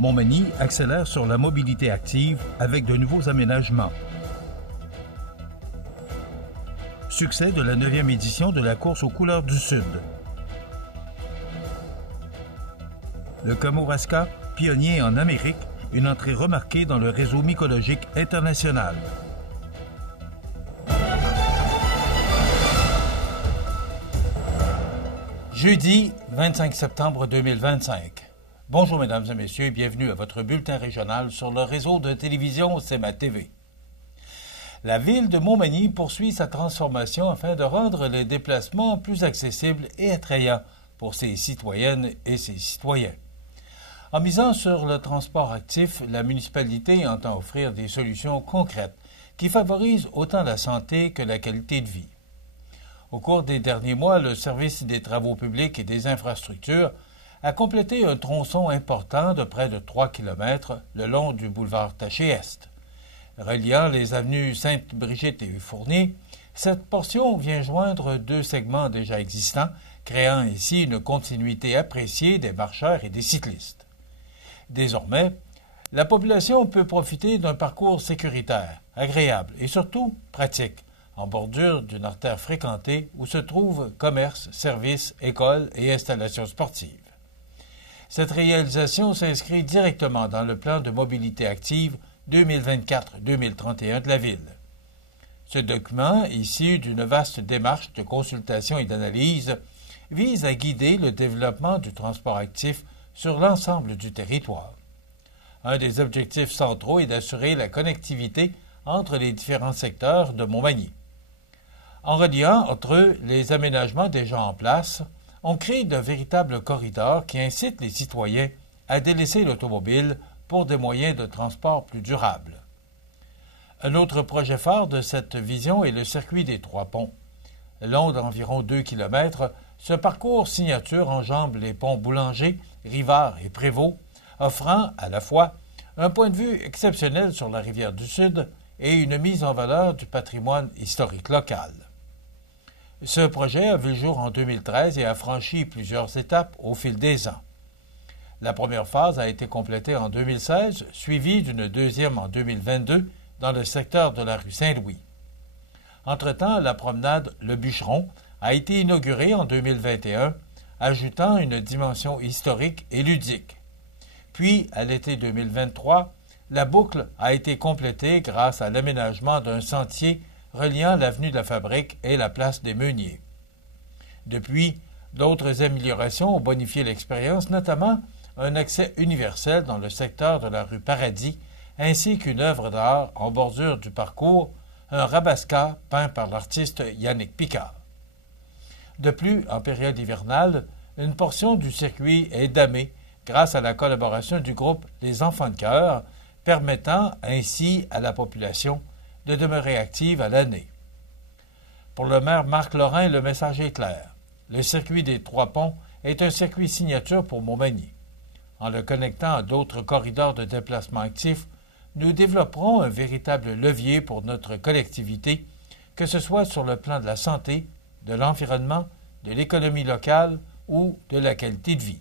Montmagny accélère sur la mobilité active avec de nouveaux aménagements. Succès de la 9e édition de la course aux couleurs du Sud. Le Kamouraska, pionnier en Amérique, une entrée remarquée dans le réseau mycologique international. Jeudi 25 septembre 2025. Bonjour mesdames et messieurs et bienvenue à votre bulletin régional sur le réseau de télévision CMA TV. La ville de Montmagny poursuit sa transformation afin de rendre les déplacements plus accessibles et attrayants pour ses citoyennes et ses citoyens. En misant sur le transport actif, la municipalité entend offrir des solutions concrètes qui favorisent autant la santé que la qualité de vie. Au cours des derniers mois, le service des travaux publics et des infrastructures a complété un tronçon important de près de 3 km le long du boulevard Taché-Est. Reliant les avenues Sainte-Brigitte et Fournier, cette portion vient joindre deux segments déjà existants, créant ainsi une continuité appréciée des marcheurs et des cyclistes. Désormais, la population peut profiter d'un parcours sécuritaire, agréable et surtout pratique, en bordure d'une artère fréquentée où se trouvent commerces, services, écoles et installations sportives. Cette réalisation s'inscrit directement dans le plan de mobilité active 2024-2031 de la Ville. Ce document, issu d'une vaste démarche de consultation et d'analyse, vise à guider le développement du transport actif sur l'ensemble du territoire. Un des objectifs centraux est d'assurer la connectivité entre les différents secteurs de Montmagny. En reliant entre eux les aménagements déjà en place, on crée de véritables corridors qui incitent les citoyens à délaisser l'automobile pour des moyens de transport plus durables. Un autre projet phare de cette vision est le circuit des Trois Ponts. Long d'environ 2 km, ce parcours signature enjambe les ponts Boulanger, Rivard et Prévost, offrant à la fois un point de vue exceptionnel sur la rivière du Sud et une mise en valeur du patrimoine historique local. Ce projet a vu le jour en 2013 et a franchi plusieurs étapes au fil des ans. La première phase a été complétée en 2016, suivie d'une deuxième en 2022 dans le secteur de la rue Saint-Louis. Entre-temps, la promenade Le Bûcheron a été inaugurée en 2021, ajoutant une dimension historique et ludique. Puis, à l'été 2023, la boucle a été complétée grâce à l'aménagement d'un sentier reliant l'avenue de la Fabrique et la place des Meuniers. Depuis, d'autres améliorations ont bonifié l'expérience, notamment un accès universel dans le secteur de la rue Paradis, ainsi qu'une œuvre d'art en bordure du parcours, un rabasca peint par l'artiste Yannick Picard. De plus, en période hivernale, une portion du circuit est damée grâce à la collaboration du groupe Les Enfants de Cœur, permettant ainsi à la population de demeurer active à l'année. Pour le maire Marc Lorrain, le message est clair. Le circuit des Trois Ponts est un circuit signature pour Montmagny. En le connectant à d'autres corridors de déplacement actifs, nous développerons un véritable levier pour notre collectivité, que ce soit sur le plan de la santé, de l'environnement, de l'économie locale ou de la qualité de vie.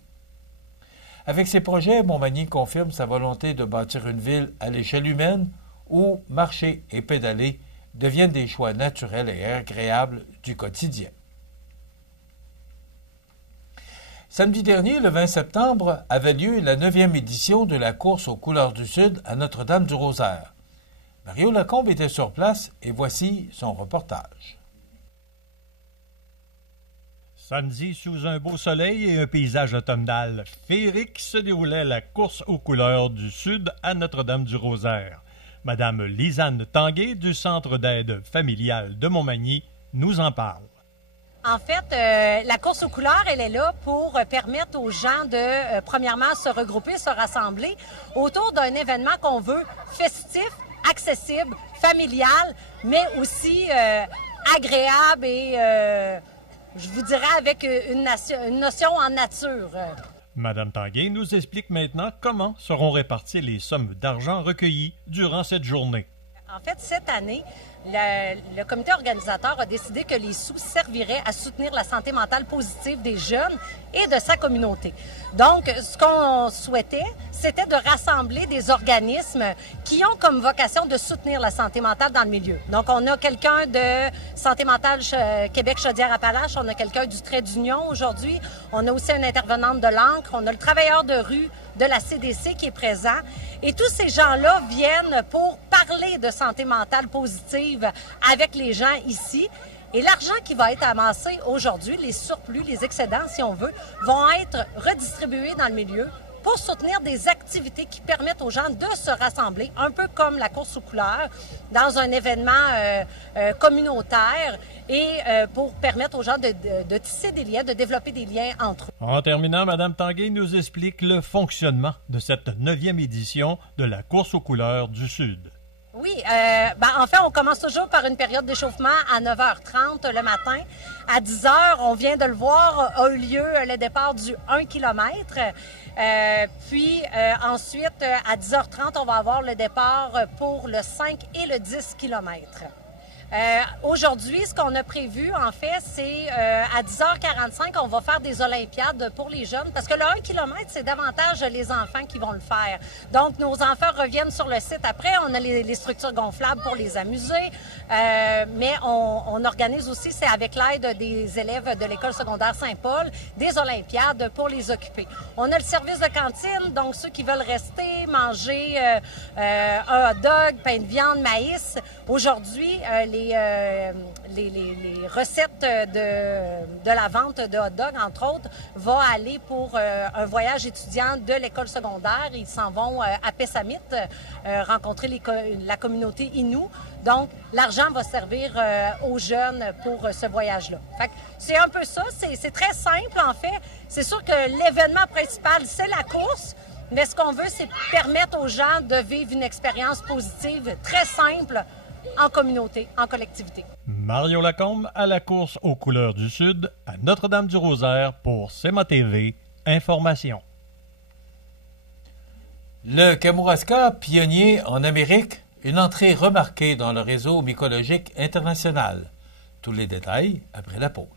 Avec ces projets, Montmagny confirme sa volonté de bâtir une ville à l'échelle humaine où marcher et pédaler deviennent des choix naturels et agréables du quotidien. Samedi dernier, le 20 septembre, avait lieu la 9e édition de la course aux couleurs du Sud à Notre-Dame-du-Rosaire. Mario Lacombe était sur place et voici son reportage. Samedi, sous un beau soleil et un paysage automnal féerique, se déroulait la course aux couleurs du Sud à Notre-Dame-du-Rosaire. Madame Lisanne Tanguay du Centre d'aide familiale de Montmagny nous en parle. En fait, la course aux couleurs, elle est là pour permettre aux gens de, premièrement, se regrouper, se rassembler autour d'un événement qu'on veut festif, accessible, familial, mais aussi agréable et, je vous dirais, avec une notion en nature. Madame Tanguay nous explique maintenant comment seront réparties les sommes d'argent recueillies durant cette journée. En fait, cette année, le comité organisateur a décidé que les sous serviraient à soutenir la santé mentale positive des jeunes et de sa communauté. Donc, ce qu'on souhaitait, c'était de rassembler des organismes qui ont comme vocation de soutenir la santé mentale dans le milieu. Donc, on a quelqu'un de Santé mentale Québec-Chaudière-Appalaches, on a quelqu'un du Trait d'Union aujourd'hui, on a aussi une intervenante de l'Ancre, on a le travailleur de rue de la CDC qui est présent. Et tous ces gens-là viennent pour parler de santé mentale positive avec les gens ici. Et l'argent qui va être amassé aujourd'hui, les surplus, les excédents, si on veut, vont être redistribués dans le milieu pour soutenir des activités qui permettent aux gens de se rassembler, un peu comme la course aux couleurs, dans un événement communautaire et pour permettre aux gens de tisser des liens, de développer des liens entre eux. En terminant, Mme Tanguay nous explique le fonctionnement de cette 9e édition de la course aux couleurs du Sud. Oui, en fait, on commence toujours par une période d'échauffement à 9h30 le matin. À 10h, on vient de le voir, a eu lieu le départ du 1 km. Puis ensuite, à 10h30, on va avoir le départ pour le 5 et le 10 km. Aujourd'hui, ce qu'on a prévu, en fait, c'est à 10h45, on va faire des Olympiades pour les jeunes parce que le 1 km, c'est davantage les enfants qui vont le faire. Donc, nos enfants reviennent sur le site après. On a les structures gonflables pour les amuser, mais on organise aussi, c'est avec l'aide des élèves de l'École secondaire Saint-Paul, des Olympiades pour les occuper. On a le service de cantine, donc ceux qui veulent rester, manger un hot dog, pain de viande, maïs. Aujourd'hui, les recettes de la vente de hot dog, entre autres, vont aller pour un voyage étudiant de l'école secondaire. Ils s'en vont à Pessamit rencontrer la communauté Innu. Donc, l'argent va servir aux jeunes pour ce voyage-là. Fait que c'est un peu ça. C'est très simple, en fait. C'est sûr que l'événement principal, c'est la course. Mais ce qu'on veut, c'est permettre aux gens de vivre une expérience positive très simple en communauté, en collectivité. Mario Lacombe à la course aux couleurs du Sud à Notre-Dame-du-Rosaire pour CEMA TV Information. Le Kamouraska, pionnier en Amérique, une entrée remarquée dans le réseau mycologique international. Tous les détails après la pause.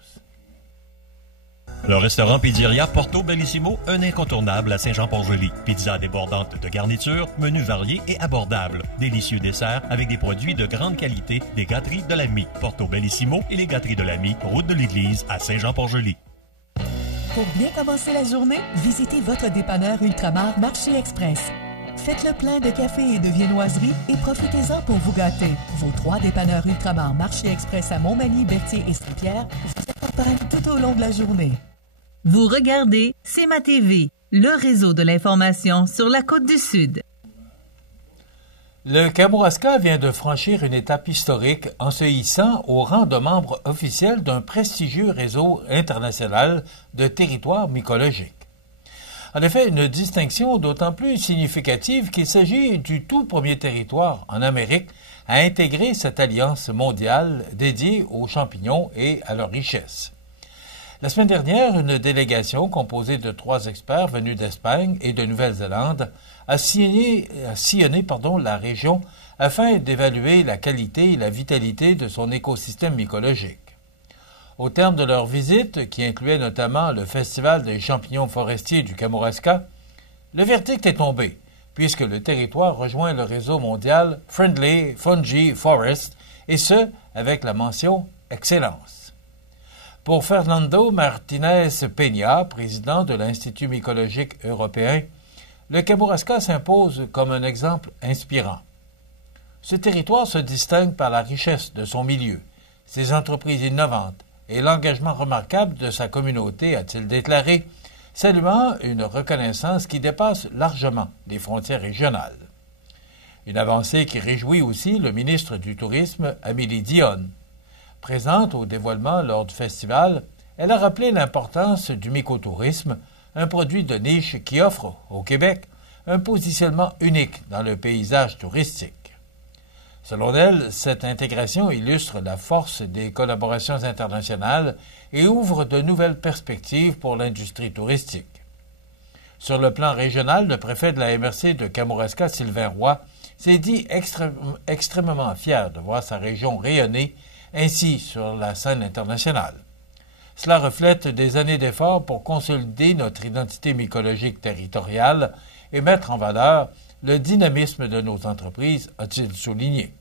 Le restaurant Pizzeria Porto Bellissimo, un incontournable à Saint-Jean-Port-Joli. Pizza débordante de garnitures, menus variés et abordables. Délicieux desserts avec des produits de grande qualité des gâteries de l'Ami. Porto Bellissimo et les gâteries de l'Ami, route de l'église à Saint-Jean-Port-Joli. Pour bien commencer la journée, visitez votre dépanneur Ultramar Marché Express. Faites le plein de café et de viennoiserie et profitez-en pour vous gâter. Vos 3 dépanneurs Ultramar Marché Express à Montmagny, Berthier et Saint-Pierre vous accompagnent tout au long de la journée. Vous regardez CEMA TV, le réseau de l'information sur la Côte-du-Sud. Le Kamouraska vient de franchir une étape historique en se hissant au rang de membre officiel d'un prestigieux réseau international de territoires mycologiques. En effet, une distinction d'autant plus significative qu'il s'agit du tout premier territoire en Amérique à intégrer cette alliance mondiale dédiée aux champignons et à leur richesse. La semaine dernière, une délégation composée de 3 experts venus d'Espagne et de Nouvelle-Zélande a sillonné la région afin d'évaluer la qualité et la vitalité de son écosystème mycologique. Au terme de leur visite, qui incluait notamment le Festival des champignons forestiers du Kamouraska, le verdict est tombé, puisque le territoire rejoint le réseau mondial Friendly Fungi Forest, et ce, avec la mention « Excellence ». Pour Fernando Martínez Peña, président de l'Institut mycologique européen, le Kamouraska s'impose comme un exemple inspirant. Ce territoire se distingue par la richesse de son milieu, ses entreprises innovantes et l'engagement remarquable de sa communauté, a-t-il déclaré, saluant une reconnaissance qui dépasse largement les frontières régionales. Une avancée qui réjouit aussi le ministre du Tourisme, Amélie Dionne. Présente au dévoilement lors du festival, elle a rappelé l'importance du mycotourisme, un produit de niche qui offre, au Québec, un positionnement unique dans le paysage touristique. Selon elle, cette intégration illustre la force des collaborations internationales et ouvre de nouvelles perspectives pour l'industrie touristique. Sur le plan régional, le préfet de la MRC de Kamouraska, Sylvain Roy, s'est dit extrêmement fier de voir sa région rayonner ainsi sur la scène internationale. Cela reflète des années d'efforts pour consolider notre identité mycologique territoriale et mettre en valeur le dynamisme de nos entreprises, a-t-il souligné.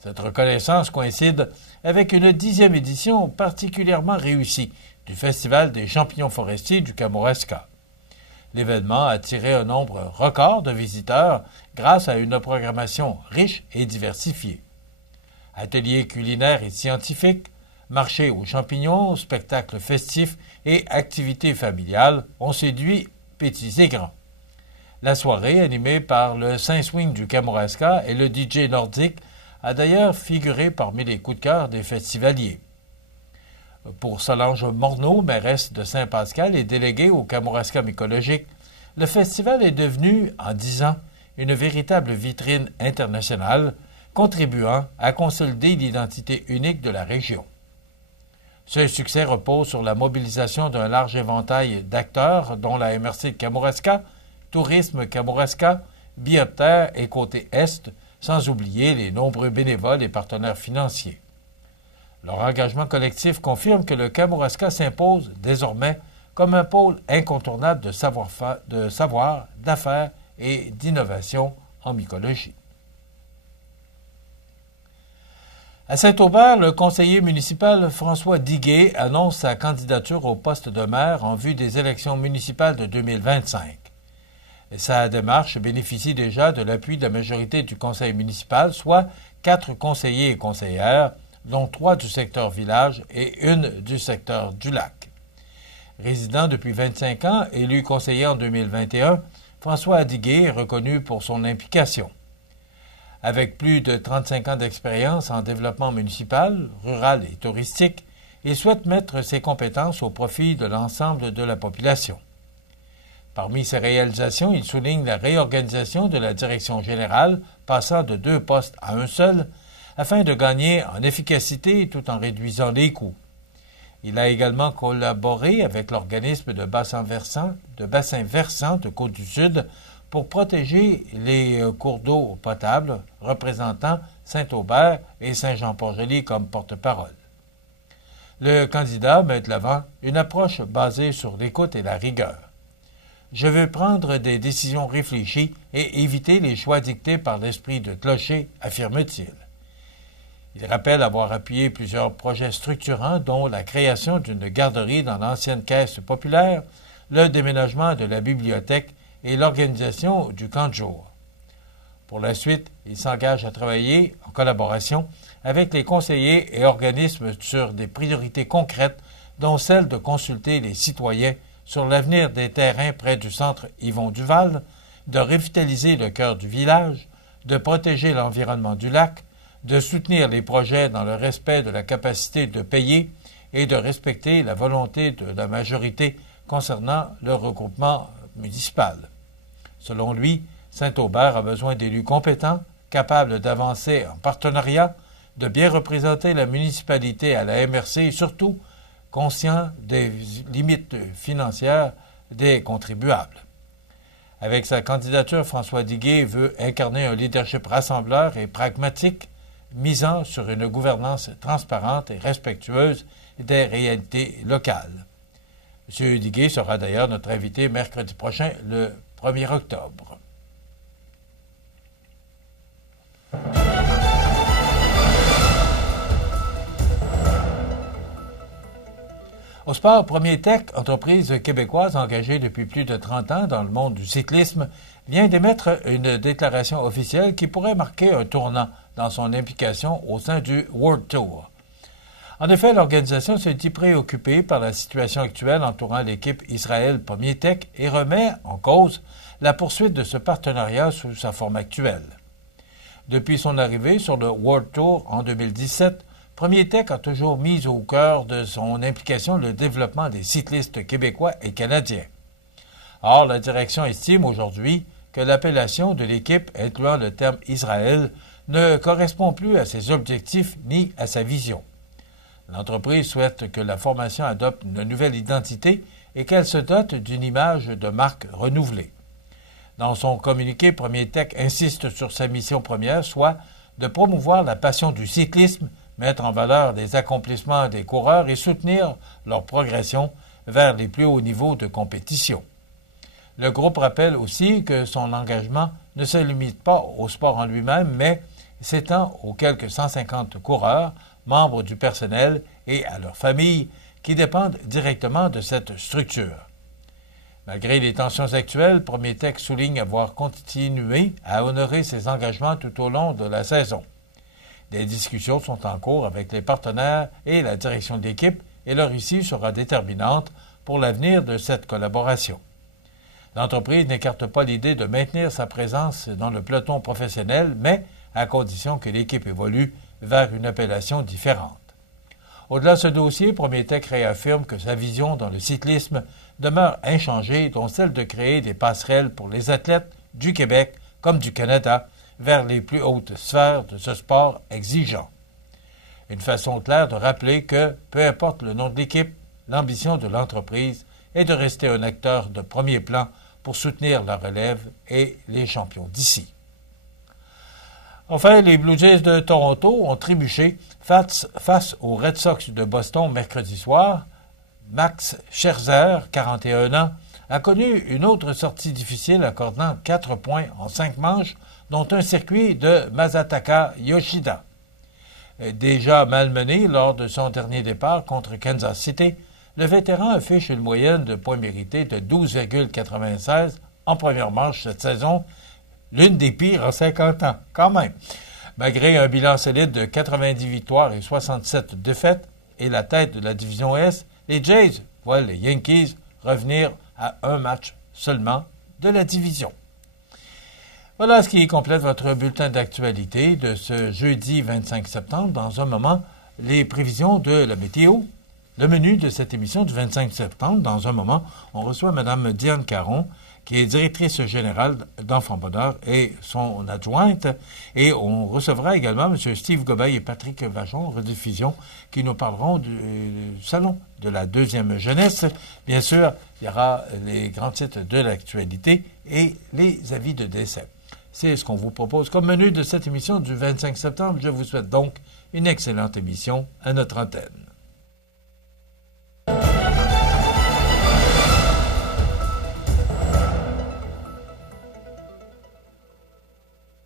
Cette reconnaissance coïncide avec une 10e édition particulièrement réussie du Festival des champignons forestiers du Kamouraska. L'événement a attiré un nombre record de visiteurs grâce à une programmation riche et diversifiée. Ateliers culinaires et scientifiques, marchés aux champignons, spectacles festifs et activités familiales ont séduit petits et grands. La soirée, animée par le Saint-Swing du Kamouraska et le DJ nordique, a d'ailleurs figuré parmi les coups de cœur des festivaliers. Pour Solange Morneau, mairesse de Saint-Pascal et déléguée au Kamouraska mycologique, le festival est devenu, en 10 ans, une véritable vitrine internationale, contribuant à consolider l'identité unique de la région. Ce succès repose sur la mobilisation d'un large éventail d'acteurs, dont la MRC de Kamouraska, Tourisme Kamouraska, Bioptère et Côté Est, sans oublier les nombreux bénévoles et partenaires financiers. Leur engagement collectif confirme que le Kamouraska s'impose désormais comme un pôle incontournable de savoir, d'affaires et d'innovation en mycologie. À Saint-Aubert, le conseiller municipal François Diguet annonce sa candidature au poste de maire en vue des élections municipales de 2025. Sa démarche bénéficie déjà de l'appui de la majorité du conseil municipal, soit 4 conseillers et conseillères, dont 3 du secteur village et 1 du secteur du lac. Résident depuis 25 ans, élu conseiller en 2021, François Diguet est reconnu pour son implication. Avec plus de 35 ans d'expérience en développement municipal, rural et touristique, il souhaite mettre ses compétences au profit de l'ensemble de la population. Parmi ses réalisations, il souligne la réorganisation de la direction générale, passant de 2 postes à un seul, afin de gagner en efficacité tout en réduisant les coûts. Il a également collaboré avec l'organisme de bassin versant de Côte-du-Sud pour protéger les cours d'eau potables, représentant Saint-Aubert et Saint-Jean-Port-Joli comme porte-parole. Le candidat met de l'avant une approche basée sur l'écoute et la rigueur. Je veux prendre des décisions réfléchies et éviter les choix dictés par l'esprit de clocher, affirme-t-il. Il rappelle avoir appuyé plusieurs projets structurants, dont la création d'une garderie dans l'ancienne caisse populaire, le déménagement de la bibliothèque et l'organisation du camp de jour. Pour la suite, il s'engage à travailler en collaboration avec les conseillers et organismes sur des priorités concrètes, dont celle de consulter les citoyens sur l'avenir des terrains près du centre Yvon Duval, de revitaliser le cœur du village, de protéger l'environnement du lac, de soutenir les projets dans le respect de la capacité de payer et de respecter la volonté de la majorité concernant le regroupement municipal. Selon lui, Saint-Aubert a besoin d'élus compétents, capables d'avancer en partenariat, de bien représenter la municipalité à la MRC et surtout conscient des limites financières des contribuables. Avec sa candidature, François Diguet veut incarner un leadership rassembleur et pragmatique, misant sur une gouvernance transparente et respectueuse des réalités locales. M. Diguet sera d'ailleurs notre invité mercredi prochain, le 1er octobre. Au sport, Premier Tech, entreprise québécoise engagée depuis plus de 30 ans dans le monde du cyclisme, vient d'émettre une déclaration officielle qui pourrait marquer un tournant dans son implication au sein du World Tour. En effet, l'organisation s'est dit préoccupée par la situation actuelle entourant l'équipe Israël Premier Tech et remet en cause la poursuite de ce partenariat sous sa forme actuelle. Depuis son arrivée sur le World Tour en 2017, Premier Tech a toujours mis au cœur de son implication le développement des cyclistes québécois et canadiens. Or, la direction estime aujourd'hui que l'appellation de l'équipe incluant le terme Israël ne correspond plus à ses objectifs ni à sa vision. L'entreprise souhaite que la formation adopte une nouvelle identité et qu'elle se dote d'une image de marque renouvelée. Dans son communiqué, Premier Tech insiste sur sa mission première, soit de promouvoir la passion du cyclisme, mettre en valeur les accomplissements des coureurs et soutenir leur progression vers les plus hauts niveaux de compétition. Le groupe rappelle aussi que son engagement ne se limite pas au sport en lui-même, mais s'étend aux quelques 150 coureurs, membres du personnel et à leurs familles qui dépendent directement de cette structure. Malgré les tensions actuelles, Premier Tech souligne avoir continué à honorer ses engagements tout au long de la saison. Des discussions sont en cours avec les partenaires et la direction d'équipe et leur issue sera déterminante pour l'avenir de cette collaboration. L'entreprise n'écarte pas l'idée de maintenir sa présence dans le peloton professionnel, mais à condition que l'équipe évolue vers une appellation différente. Au-delà de ce dossier, Premier Tech réaffirme que sa vision dans le cyclisme demeure inchangée, dont celle de créer des passerelles pour les athlètes du Québec comme du Canada vers les plus hautes sphères de ce sport exigeant. Une façon claire de rappeler que, peu importe le nom de l'équipe, l'ambition de l'entreprise est de rester un acteur de premier plan pour soutenir la relève et les champions d'ici. Enfin, les Blue Jays de Toronto ont trébuché face aux Red Sox de Boston mercredi soir. Max Scherzer, 41 ans, a connu une autre sortie difficile accordant 4 points en 5 manches, dont un circuit de Masataka Yoshida. Déjà malmené lors de son dernier départ contre Kansas City, le vétéran affiche une moyenne de points mérités de 12,96 en première manche cette saison, l'une des pires en 50 ans, quand même. Malgré un bilan solide de 90 victoires et 67 défaites et la tête de la division S, les Jays voient les Yankees revenir à un match seulement de la division. Voilà ce qui complète votre bulletin d'actualité de ce jeudi 25 septembre. Dans un moment, les prévisions de la météo. Le menu de cette émission du 25 septembre, dans un moment, on reçoit Mme Diane Caron, qui est directrice générale d'Enfants Bonheur et son adjointe. Et on recevra également M. Steve Gobeil et Patrick Vachon, rediffusion, qui nous parleront du Salon de la deuxième jeunesse. Bien sûr, il y aura les grands titres de l'actualité et les avis de décès. C'est ce qu'on vous propose comme menu de cette émission du 25 septembre. Je vous souhaite donc une excellente émission à notre antenne.